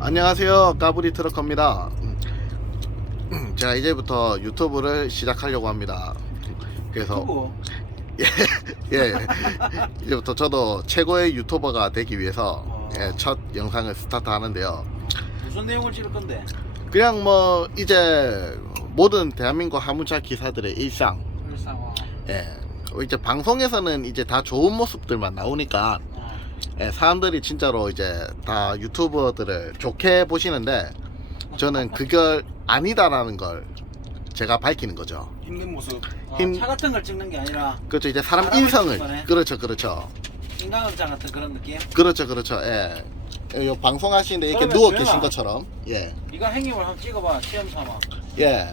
안녕하세요, 까불이 트럭커입니다. 제가 이제부터 유튜브를 시작하려고 합니다. 그래서 예, 이제부터 저도 최고의 유튜버가 되기 위해서 첫 영상을 스타트 하는데요. 무슨 내용을 찍을 건데? 그냥 뭐 이제 모든 대한민국 화물차 기사들의 일상, 이제 방송에서는 이제 다 좋은 모습들만 나오니까 사람들이 진짜로 이제 다 유튜버들을 좋게 보시는데 저는 그걸 아니다라는 걸 제가 밝히는 거죠. 힘든 모습. 차 같은 걸 찍는 게 아니라 그렇죠. 이제 사람 사람을 인성을 찍는 거네. 그렇죠. 인간극장 같은 그런 느낌? 그렇죠. 요 방송하시는데 이렇게 그러면 누워 조용아. 계신 것처럼 네가 행님을 한번 찍어봐. 체험 삼아.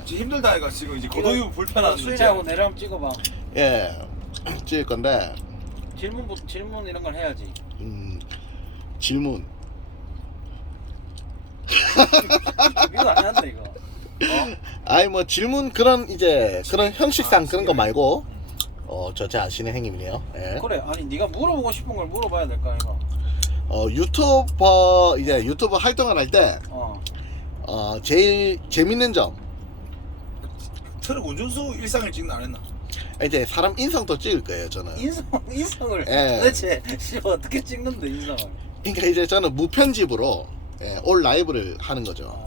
지금 힘들다 이거 지금 이제 거동이 불편한 수인하고 내려 한번 찍어봐. 찍을 건데 질문 이런 걸 해야지. 질문. 이거 안 한다 이거. 아니 뭐 질문 그런 이제 그런 형식상 그런 거 말고 제 아시는 행님이네요. 그래. 아니 네가 물어보고 싶은 걸 물어봐야 될 거 아이가. 유튜버 활동을 할 때 제일 재밌는 점 트럭 운전수 일상을 찍는 안 했나? 이제 사람 인성도 찍을 거예요 저는. 인성을 예. 도대체 어떻게 찍는데 인성을? 그러니까 이제 저는 무편집으로 올 라이브를 하는 거죠.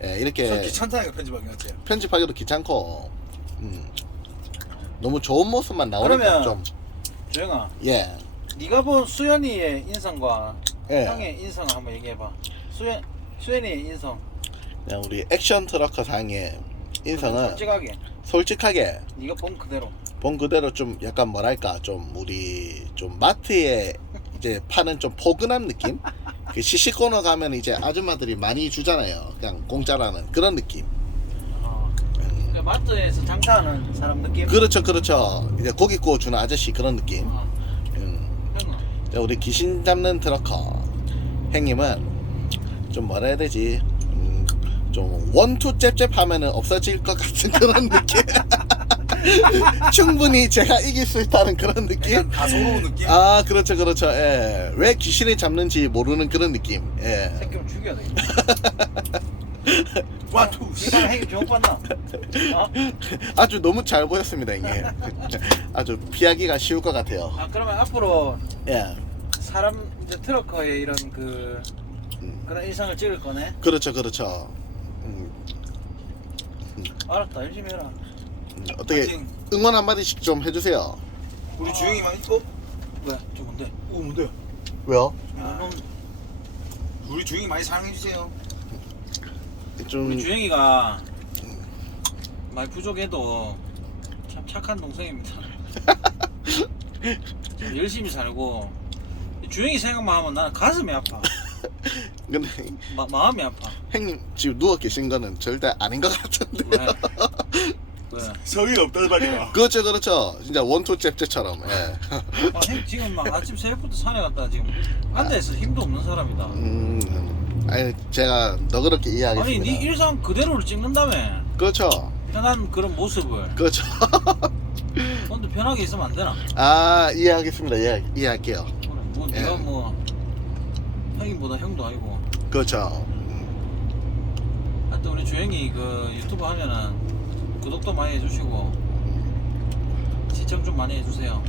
이렇게 귀찮다니까 편집하기 같지. 편집하기도 귀찮고 너무 좋은 모습만 나오니까 그러면 좀 조영아, 예. 네가 본 수연이의 인성과 예. 형의 인성을 한번 얘기해봐. 수연이의 인성. 그냥 우리 액션 트러커 상의 인성은 솔직하게 네가 본 그대로 좀 약간 뭐랄까 좀 우리 좀 마트에 이제 파는 좀 포근한 느낌? 그 시시코너 가면 이제 아줌마들이 많이 주잖아요. 그냥 공짜라는 그런 느낌. 그러니까 마트에서 장사하는 사람 느낌? 그렇죠. 이제 고기 구워주는 아저씨 그런 느낌. 형은? 우리 귀신 잡는 트러커 행님은 좀 뭐라 해야 되지? 좀 원투 잽잽 하면은 없어질 것 같은 그런 느낌. 충분히 제가 이길 수 있다는 그런 느낌. 약간 가소로운 느낌. 아 그렇죠. 왜 귀신을 잡는지 모르는 그런 느낌. 새끼를 죽여야 되겠다. 와투. 네가 행위 좋은 거 봤나? 아주 너무 잘 보였습니다 이게. 아주 피하기가 쉬울 것 같아요. 그러면 앞으로 예. 사람 이제 트러커의 이런 그런 일상을 찍을 거네? 그렇죠. 알았다. 열심히 해라. 어떻게 파이팅. 응원 한마디씩 좀 해주세요. 우리 주영이만 있고. 왜? 저 뭔데? 뭔데? 왜요? 우리 주영이 많이 사랑해 주세요. 좀 우리 주영이가 많이 부족해도 참 착한 동생입니다. 열심히 살고 주영이 생각만 하면 나는 가슴이 아파. 근데 마음이 아파. 형님 지금 누워 계신 거는 절대 아닌 것 같은데. 왜? 성의 없다는 말이야. 그렇죠. 진짜 원투 잽잽처럼. 형 지금 막 아침 새벽부터 산에 갔다 지금 앉아있어 힘도 없는 사람이다. 아니 제가 너그럽게 아니 이해하겠습니다. 네 일상 그대로를 찍는다며. 그렇죠. 편한 그런 모습을. 그렇죠. 근데 편하게 있으면 안 되나? 아 이해하겠습니다. 이해할게요. 뭐 네가 뭐 형님보다 형도 아니고. 그렇죠. 하여튼 우리 주영이 그 유튜브 하면은 구독도 많이 해주시고 시청 좀 많이 해주세요.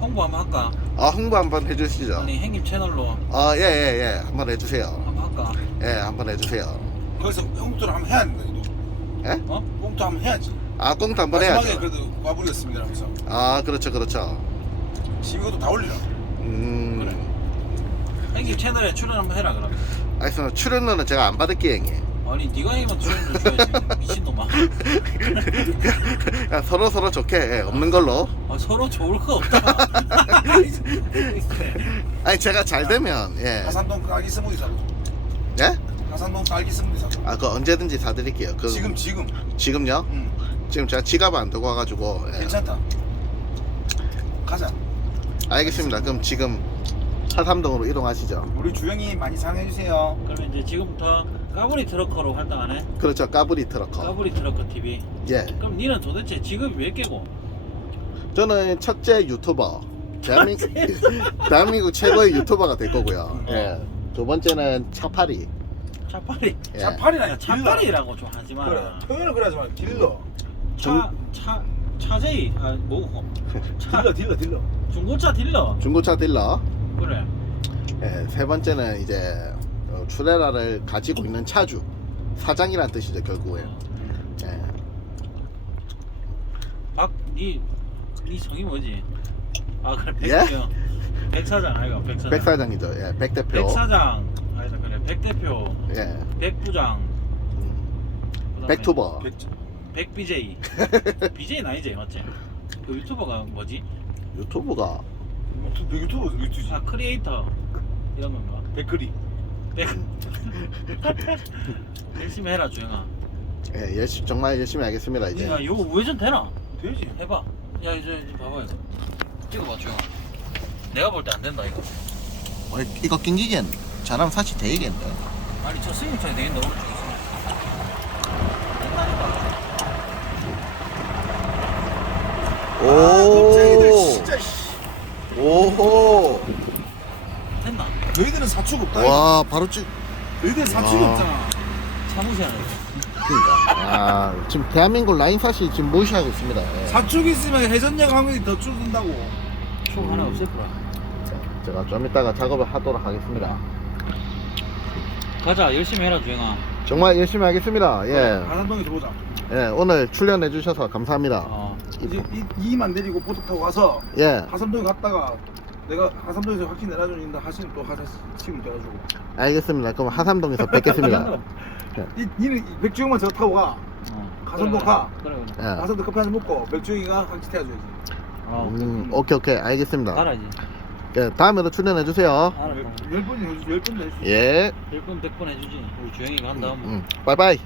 홍보 한번 할까? 홍보 한번 해주시죠. 아니 형님 채널로 예. 한번 해주세요. 한번 할까? 한번 해주세요. 거기서 꽁투를 한번 해야 된다 이거. 예? 꽁투 한번 해야지. 꽁트 한번 마지막에 해야죠. 그래도 와버렸습니다 하면서. 그렇죠. 지금 이것도 다 올리라. 그래. 형님 채널에 출연 한번 해라 그러면. 알겠습니다. 출연료는 제가 안 받을게요, 형님. 아니 네가 형님한테 출연료 줘야지 미친놈아. 그냥 서로 좋게 없는 걸로. 서로 좋을 거 없다. 아니 제가 잘 되면 가산동 딸기 스무디 사고. 예? 가산동 딸기 스무디 사고. 그거 언제든지 사드릴게요. 지금요? 응. 지금 제가 지갑을 안 들고 와가지고. 괜찮다. 가자. 알겠습니다. 그럼 지금 사삼동으로 이동하시죠. 우리 주영이 많이 사랑해 주세요. 그러면 이제 지금부터 까불이 트러커로 활동하네. 그렇죠. 까불이 트러커. 까불이 트러커 TV. 예. 그럼 니는 도대체 직업이 몇 개고? 저는 첫째 유튜버. 대한민국 최고의 유튜버가 될 거고요. 두 번째는 차파리. 차파리. 예. 차팔이나 차파리라고 좀 하지 그래. 마라. 표현을 그래 하지 마. 딜러. 차제이 뭐고? 딜러. 중고차 딜러. 중고차 딜러. 그래. 예, 세 번째는 이제 추레라를 가지고 있는 차주. 사장이란 뜻이죠, 결국에. 예. 네 성이 뭐지? 아 그래 예? 백사장 아이가 백사장. 백사장이죠. 예, 백대표. 백사장 아니다 그래 백대표. 예. 백부장. 그다음에 백투버. 백BJ. BJ는 아니지 맞지? 그 유튜버가 뭐지? 유튜브가 유튜브지. 아 크리에이터 이런 건가? 백그리. 백 열심히 해라 주영아. 예, 정말 열심히 하겠습니다. 이제. 야 이거 우회전 되나? 되지. 해봐. 야 이제 봐봐 이거. 찍어봐 주영아. 내가 볼 때 안 된다 이거. 이거 낑기겠네. 잘하면 사실 되겠네. 아니 저 스윙 차이 되겠네 오른쪽에서. 된다니까. 껍데기들 진짜. 오호. 됐나? 너희들은 사축 없다. 와, 바로 찍. 너희들 사축이 와. 없잖아. 차무시하네. 그러니까. 아, 지금 대한민국 라인샷이 지금 무시하고 있습니다. 예. 사축이 있으면 회전력 확률이 더 줄어든다고. 총 하나 없을 거야. 제가 좀 이따가 작업을 하도록 하겠습니다. 가자 열심히 해라 주영아. 정말 열심히 하겠습니다. 예. 한산동에서 보자. 예, 오늘 출연해 주셔서 감사합니다. 이제 이만 내리고 보트 타고 와서 예, 하산동에 갔다가 내가 하산동에서 확신 내려주는데 하신 또 하산 치면 돼가지고. 알겠습니다. 그럼 하삼동에서 뵙겠습니다. 니는 백주영만 저 타고 가. 가산동 가. 그래. 예. 가산동 커피 한잔 먹고 백주영이가 확신 태워줘야지. 오케이, 알겠습니다. 가라지. 예, 다음에도 출연해 주세요. 알았다. 10번이 해주지. 10번도 해주지. 예, 100번 100번 해주지. 우리 주영이가 한 다음. 빠이빠이.